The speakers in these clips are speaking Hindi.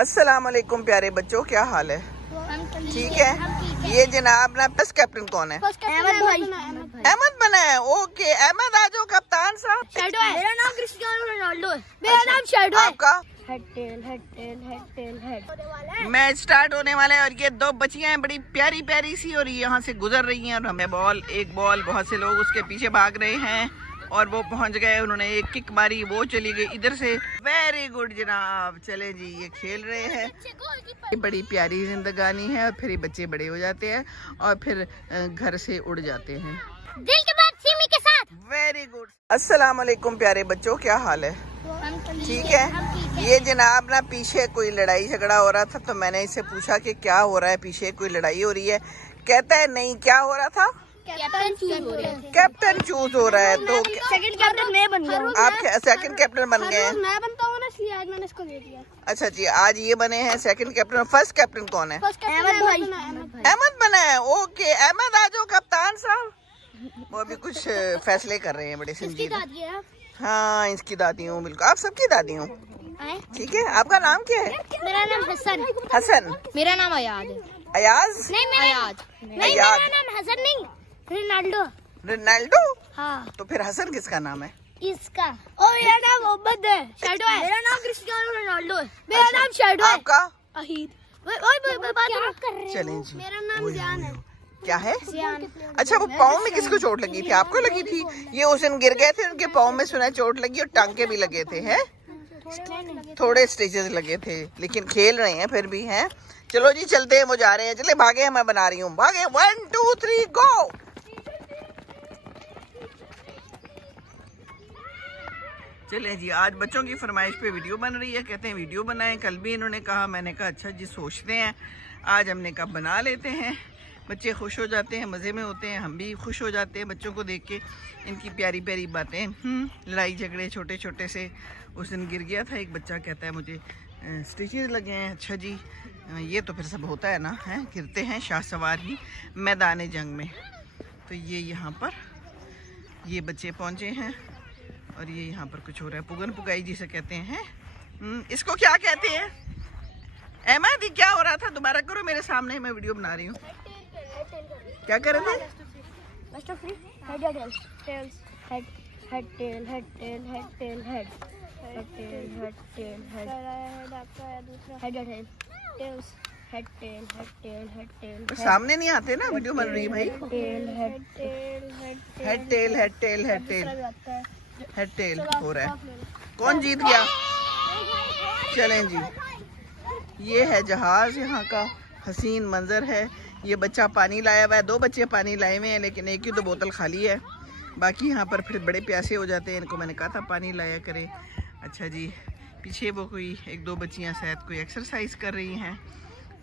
अस्सलाम वालेकुम प्यारे बच्चों, क्या हाल है? ठीक है। ये जनाब ना फर्स्ट कैप्टन कौन है? अहमद बना है। ओके अहमद, आ जाओ कप्तान साहब। मेरा नाम क्रिस्टियानो रोनाल्डो है। मेरा नाम शैडो है। आपका? Head tail head tail head tail head. Match start होने वाला है और ये दो बच्चियां हैं बड़ी प्यारी प्यारी सी और यहाँ से गुजर रही हैं और हमें एक बॉल बहुत से लोग उसके पीछे भाग रहे हैं और वो पहुंच गए। उन्होंने एक किक मारी, वो चली गई इधर से। वेरी गुड जनाब। चले जी, ये खेल रहे हैं। ये बड़ी प्यारी जिंदगानी है और फिर ये बच्चे बड़े हो जाते हैं और फिर घर से उड़ जाते हैं दिल के बाद सिमी के साथ। Very good. अस्सलाम वालेकुम प्यारे बच्चों, क्या हाल है? ठीक है। ये जनाब ना पीछे कोई लड़ाई झगड़ा हो रहा था तो मैंने इससे पूछा कि क्या हो रहा है, पीछे कोई लड़ाई हो रही है? कहता है नहीं, क्या हो रहा था? कैप्टन चूज हो रहा है। कैप्टन चूज हो रहा है। तो सेकंड कैप्टन मैं बन गया। आप सेकंड कैप्टन बन गए हैं? मैं बनता हूँ ना, इसलिए आज मैंने इसको दे दिया। अच्छा जी, आज ये बने हैं सेकंड कैप्टन। फर्स्ट कैप्टन कौन है? अहमद भाई। अहमद बना है। ओके अहमद, आ जाओ कप्तान साहब। वो अभी कुछ फैसले कर रहे हैं बड़े संजीदा। हाँ, इसकी दादी हूँ, बिल्कुल आप सबकी दादी हूँ। ठीक है। आपका नाम क्या है? मेरा नाम हसन। हसन। मेरा नाम अयाद है। अयाज? नहीं, अयाद नहीं। अयाद। मेरा नाम हसन नहीं, रोनाल्डो। रोनाल्डो? हाँ। तो फिर हसन किसका नाम है? इसका। और मेरा नाम मोहम्मद है। शैडो है। मेरा नाम क्रिस्टियानो रोनाल्डो है। मेरा नाम शैडो है। आपका? अहीद। क्या कर रहे हैं? चलें जी। मेरा नाम जियान है। क्या है? जियान। अच्छा, वो पाँव में किसको चोट लगी थी? आपको लगी थी? ये उस दिन गिर गए थे, उनके पाँव में सुना चोट लगी और टांके भी लगे थे। हैं थोड़े स्टिचेस लगे थे, लेकिन खेल रहे हैं फिर भी। हैं चलो जी, चलते हैं। वो जा रहे हैं। चले भागे, मैं बना रही हूँ। भागे, 1 2 3 गो। चले जी, आज बच्चों की फरमाइश पे वीडियो बन रही है। कहते हैं वीडियो बनाएं। कल भी इन्होंने कहा, मैंने कहा अच्छा जी सोचते हैं। आज हमने कहा बना लेते हैं। बच्चे खुश हो जाते हैं, मज़े में होते हैं, हम भी खुश हो जाते हैं बच्चों को देख के, इनकी प्यारी प्यारी बातें। लड़ाई झगड़े छोटे छोटे से। उस दिन गिर गया था एक बच्चा, कहता है मुझे स्टिचेस लगे हैं। अच्छा जी, ये तो फिर सब होता है ना, हैं गिरते हैं शाह सवार ही मैदान जंग में। तो ये यहाँ पर ये बच्चे पहुँचे हैं और ये यहाँ पर कुछ हो रहा है। पुगन पुगाई जिसे कहते हैं। इसको क्या कहते हैं? अहमद, ये क्या हो रहा था? दोबारा करो मेरे सामने, मैं वीडियो बना रही हूँ। क्या कर रहे थे? सामने नहीं आते ना, वीडियो बन रही है भाई। Head tail head tail head tail head tail हो रहा है। कौन जीत गया? चलें जी, ये है जहाज यहाँ का। हसीन मंजर है। ये बच्चा पानी लाया हुआ है। 2 बच्चे पानी लाए हुए हैं, लेकिन एक ही तो बोतल खाली है। बाकी यहाँ पर फिर बड़े प्यासे हो जाते हैं। इनको मैंने कहा था पानी लाया करें। अच्छा जी, पीछे वो कोई 1-2 बच्चियाँ शायद कोई एक्सरसाइज कर रही हैं।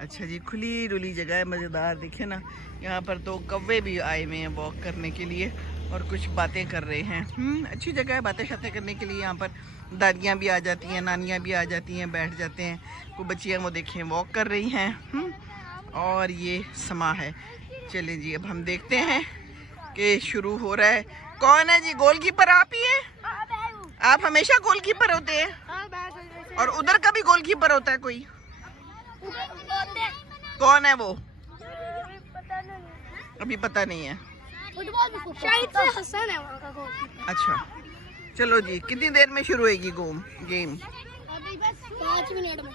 अच्छा जी, खुली डुली जगह है, मज़ेदार। देखे ना, यहाँ पर तो कौवे भी आए हुए हैं वॉक करने के लिए और कुछ बातें कर रहे हैं। अच्छी जगह है बातें शातें करने के लिए। यहाँ पर दादियाँ भी आ जाती हैं, नानियाँ भी आ जाती हैं, बैठ जाते हैं। कोई बच्चियाँ वो देखें वॉक कर रही हैं। और ये समा है। चलें जी, अब हम देखते हैं कि शुरू हो रहा है। कौन है जी गोलकीपर? आप ही हैं? आप हमेशा गोलकीपर होते हैं और उधर का भी गोलकीपर होता है कोई? कौन है वो? अभी पता नहीं है। शायद से हसन है वहाँ का गोलकीपर। अच्छा चलो जी, कितनी देर में शुरू होगी गेम? अभी बस 5 मिनट में।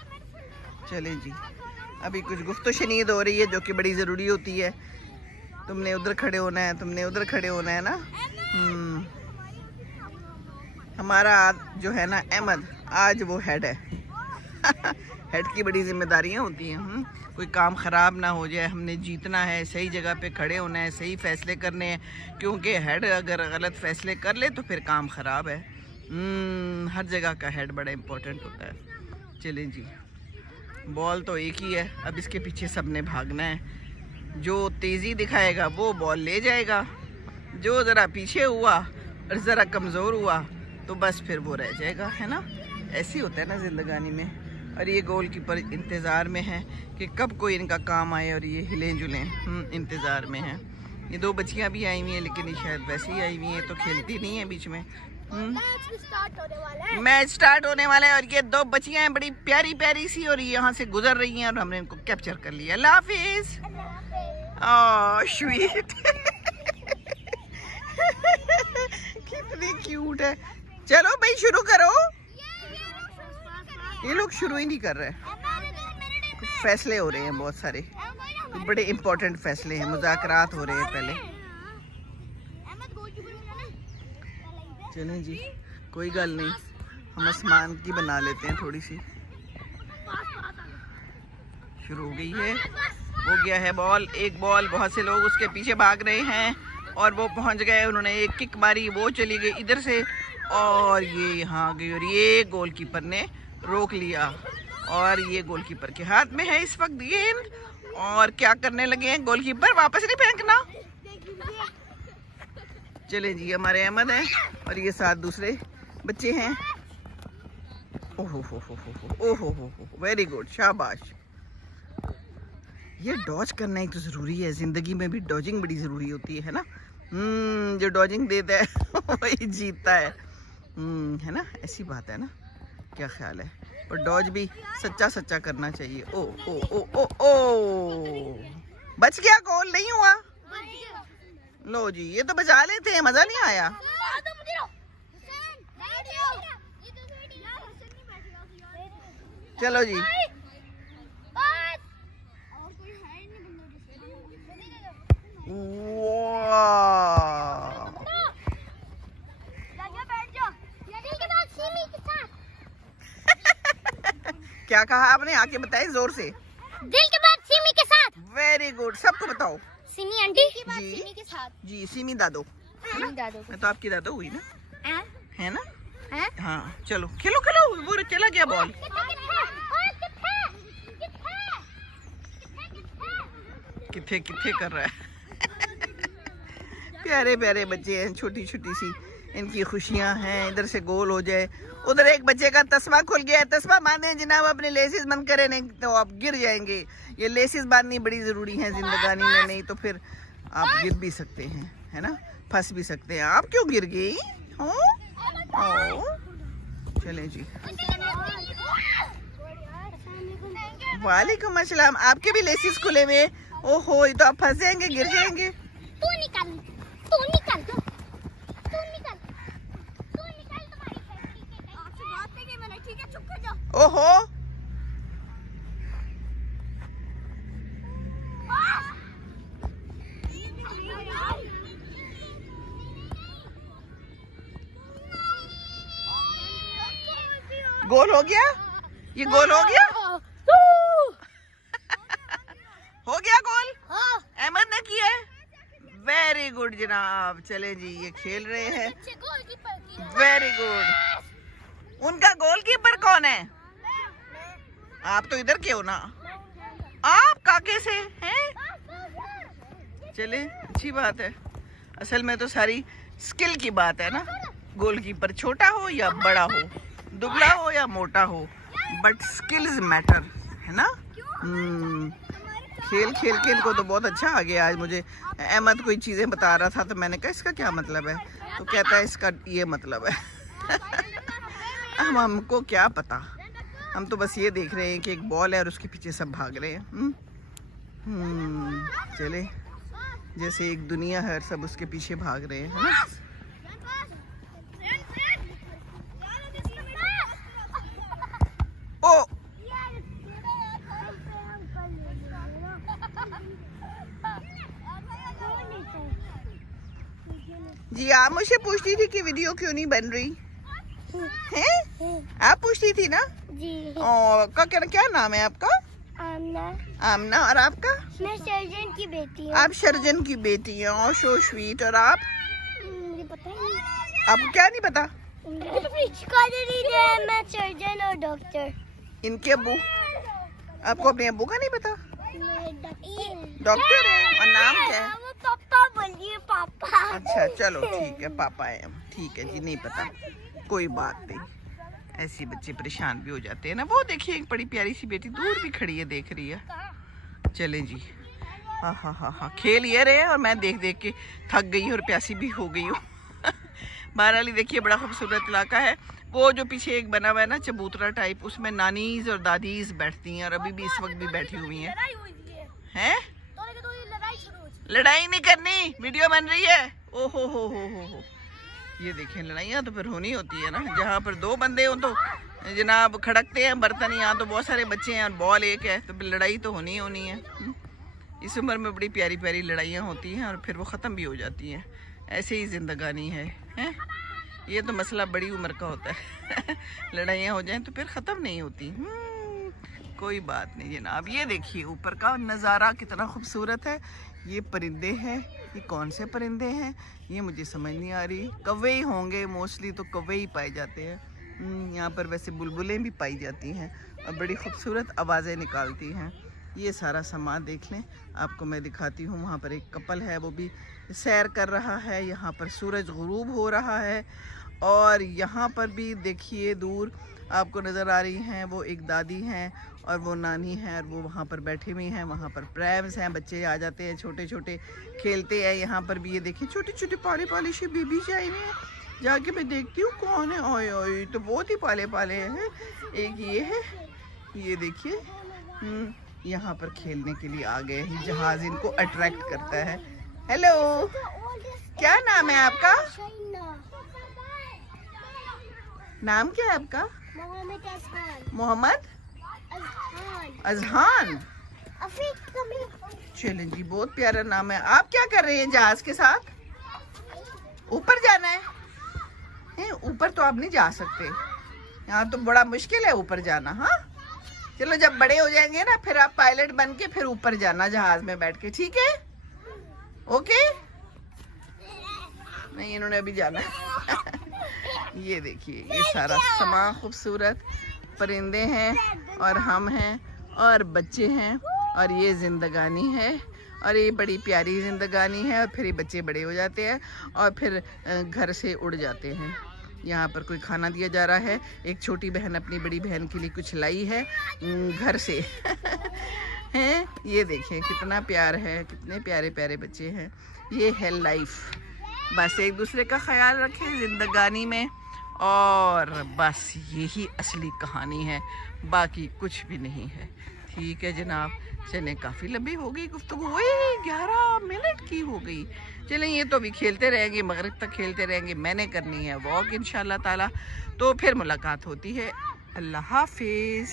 चलें जी, अभी कुछ गुफ्तो शनीद हो रही है जो कि बड़ी ज़रूरी होती है। तुमने उधर खड़े होना है, तुमने उधर खड़े होना है ना। हमारा जो है ना अहमद, आज वो हेड है। हेड की बड़ी जिम्मेदारियां होती हैं। कोई काम ख़राब ना हो जाए, हमने जीतना है, सही जगह पे खड़े होना है, सही फैसले करने हैं। क्योंकि हेड अगर गलत फैसले कर ले तो फिर काम ख़राब है। हर जगह का हेड बड़ा इम्पोर्टेंट होता है। चलें जी, बॉल तो एक ही है, अब इसके पीछे सब ने भागना है। जो तेज़ी दिखाएगा वो बॉल ले जाएगा, जो ज़रा पीछे हुआ और ज़रा कमज़ोर हुआ तो बस फिर वो रह जाएगा, है ना। ऐसे होता है ना ज़िंदगानी में। और ये गोलकीपर इंतज़ार में है कि कब कोई इनका काम आए और ये हिलें जुलें। इंतज़ार में हैं। ये 2 बच्चियाँ भी आई हुई हैं, लेकिन ये शायद वैसे ही आई हुई हैं, तो खेलती नहीं है बीच में। मैच स्टार्ट होने वाला है और ये दो बच्चियां हैं बड़ी प्यारी प्यारी सी और यहाँ से गुजर रही हैं और हमने इनको कैप्चर कर लिया। अल्लाह हाफिज। ओह स्वीट कितनी क्यूट है। चलो भाई शुरू करो। ये लोग शुरू ही नहीं कर रहे। कुछ फैसले हो रहे हैं बहुत सारे, बड़े इंपॉर्टेंट फैसले हैं, मुज़ाकरात हो रहे हैं पहले। चलें जी, कोई गल नहीं, हम आसमान की बना लेते हैं थोड़ी सी। शुरू हो गई है, हो गया है बॉल, एक बॉल। बहुत से लोग उसके पीछे भाग रहे हैं और वो पहुंच गए। उन्होंने एक किक मारी, वो चली गई इधर से और ये यहाँ आ गई और ये गोलकीपर ने रोक लिया और ये गोलकीपर के हाथ में है इस वक्त गेंद। और क्या करने लगे हैं गोलकीपर, वापस नहीं फेंकना। चले जी, हमारे अहमद हैं और ये साथ दूसरे बच्चे हैं। ओहो हो, वेरी गुड, शाबाश। ये डॉज करना ही तो ज़रूरी है, ज़िंदगी में भी डॉजिंग बड़ी ज़रूरी होती है ना। जो डॉजिंग देता है वही जीतता है ना, ऐसी बात है ना। क्या ख्याल है? और डॉज भी सच्चा सच्चा करना चाहिए। ओ ओ ओ ओ ओ, बच गया, गोल नहीं हुआ। लो जी, ये तो बचा लेते हैं, मजा नहीं आया। चलो जी, क्या कहा आपने? आके बताए जोर से। दिल के बाद सिमी के साथ। वेरी गुड, सबको बताओ। सिमी आंटी के बाद सिमी के साथ। जी, सिमी दादो। मैं तो आपकी दादो हुई ना, है ना? हाँ, चलो खेलो खेलो। वो चला गया बॉल। किथे किथे कर रहा है। प्यारे प्यारे बच्चे हैं, छोटी छोटी सी इनकी खुशियां हैं। इधर से गोल हो जाए, उधर एक बच्चे का तस्मा खुल गया है। तस्मा बांधे जनाब, अपने लेसिस बंद करें, नहीं तो आप गिर जाएंगे। ये लेसिस बांधनी बड़ी ज़रूरी है जिंदगानी में, नहीं तो फिर आप गिर भी सकते हैं, है ना, फंस भी सकते हैं। आप क्यों गिर गई? चलें जी, वालेकुम अस्सलाम। आपके भी लेसिस खुले हुए? ओहो, ये तो आप फंस जाएंगे, गिर जाएंगे। तू निकल, तू निकल, तू निकल, तू निकल। तुम्हारी आपसे बात नहीं की मैंने, ठीक है? चुप कर जाओ। ओहो, गोल हो गया, ये गोल हो गया। हो गया गोल, अहमद ने किया है। वेरी गुड जनाब। चले जी, ये खेल रहे हैं। Very good. उनका गोलकीपर कौन है? आप तो इधर के हो ना, आप काके से हैं? चले, अच्छी बात है। असल में तो सारी स्किल की बात है ना। गोलकीपर छोटा हो या बड़ा हो, दुबला हो या मोटा हो, बट स्किल्स मैटर, है ना। खेल खेल के इनको तो बहुत अच्छा आ गया। आज मुझे अहमद कोई चीज़ें बता रहा था तो मैंने कहा इसका क्या मतलब है, तो कहता है इसका ये मतलब है। हमको क्या पता, हम तो बस ये देख रहे हैं कि एक बॉल है और उसके पीछे सब भाग रहे हैं। चले, जैसे एक दुनिया है और सब उसके पीछे भाग रहे हैं, है ना। ओ जी, आप मुझसे पूछती थी कि वीडियो क्यों नहीं बन रही है? आप पूछती थी ना जी। और क्या नाम है आपका? आमना। आमना। और आपका? मैं सर्जन की बेटी हूँ। आप सर्जन की बेटी हैं। और सो स्वीट। और आप? मुझे पता ही नहीं। आपको क्या नहीं पता? मैं सर्जन और डॉक्टर। इनके अब्बू? आपको अपने अब्बू का नहीं पता? डॉक्टर है। और नाम क्या है? पापा बोलिए, पापा। अच्छा चलो ठीक है, पापा है। ठीक है जी, नहीं पता, कोई बात नहीं। ऐसे बच्चे परेशान भी हो जाते हैं ना। वो देखिए, एक बड़ी प्यारी सी बेटी दूर भी खड़ी है, देख रही है। चले जी, हाँ, खेल ये रहे और मैं देख देख के थक गई और प्यासी भी हो गई हूँ। बहरहाल देखिए बड़ा खूबसूरत इलाका है। वो जो पीछे एक बना हुआ है ना चबूतरा टाइप, उसमें नानीज और दादीज बैठती हैं और अभी भी इस वक्त भी बैठी हुई हैं। हैं? लड़ाई नहीं करनी, वीडियो बन रही है। ओहो हो। ये देखें, लड़ाइयाँ तो फिर होनी होती है ना, जहाँ पर दो बंदे हो तो जनाब खड़कते हैं बर्तन, यहाँ तो बहुत सारे बच्चे हैं और बॉल एक है, तो लड़ाई तो होनी होनी है। इस उम्र में बड़ी प्यारी प्यारी लड़ाइयाँ होती हैं और फिर वो ख़त्म भी हो जाती हैं। ऐसे ही ज़िंदगानी है, हैं? ये तो मसला बड़ी उम्र का होता है लड़ाइयाँ हो जाएं तो फिर ख़त्म नहीं होती। कोई बात नहीं जनाब। ये देखिए ऊपर का नज़ारा कितना खूबसूरत है। ये परिंदे हैं, ये कौन से परिंदे हैं ये मुझे समझ नहीं आ रही। कौवे ही होंगे, मोस्टली तो कौवे ही पाए जाते हैं। यहाँ पर वैसे बुलबुलें भी पाई जाती हैं और बड़ी खूबसूरत आवाज़ें निकालती हैं। ये सारा सामान देख लें, आपको मैं दिखाती हूँ। वहाँ पर एक कपल है, वो भी सैर कर रहा है। यहाँ पर सूरज गुरूब हो रहा है और यहाँ पर भी देखिए दूर आपको नज़र आ रही हैं वो एक दादी हैं और वो नानी हैं और वो वहाँ पर बैठी हुई हैं। वहाँ पर प्रैम्स हैं, बच्चे आ जाते हैं छोटे छोटे खेलते हैं। यहाँ पर भी ये देखिए छोटे छोटे पाले पाले से बेबी आए हुए हैं। जाके मैं देखती हूँ कौन है। ओए ओए तो बहुत ही पाले पाले हैं। एक ये है, ये देखिए यहाँ पर खेलने के लिए आ गए हैं। जहाज इनको अट्रैक्ट करता है। हेलो, क्या नाम है आपका? नाम क्या है आपका? मोहम्मद अजहान। चलें जी, बहुत प्यारा नाम है। आप क्या कर रहे हैं जहाज के साथ? ऊपर जाना है? ऊपर तो आप नहीं जा सकते, यहाँ तो बड़ा मुश्किल है ऊपर जाना। हाँ चलो, जब बड़े हो जाएंगे ना फिर आप पायलट बन के फिर ऊपर जाना जहाज में बैठ के, ठीक है? ओके? नहीं, इन्होंने अभी जाना है ये देखिए ये सारा सामान खूबसूरत, परिंदे हैं और हम हैं और बच्चे हैं और ये जिंदगानी है और ये बड़ी प्यारी जिंदगानी है। और फिर ये बच्चे बड़े हो जाते हैं और फिर घर से उड़ जाते हैं। यहाँ पर कोई खाना दिया जा रहा है। एक छोटी बहन अपनी बड़ी बहन के लिए कुछ लाई है घर से हैं। ये देखें कितना प्यार है, कितने प्यारे प्यारे बच्चे हैं। ये है लाइफ। बस एक दूसरे का ख्याल रखें ज़िंदगानी में और बस यही असली कहानी है, बाकी कुछ भी नहीं है। ठीक है जनाब, चलें काफ़ी लंबी हो गई गुफ्तगू, 11 मिनट की हो गई। चलें ये तो अभी खेलते रहेंगे, मगरिब तक खेलते रहेंगे। मैंने करनी है वॉक इंशाल्लाह ताला, तो फिर मुलाकात होती है। अल्लाह हाफिज़।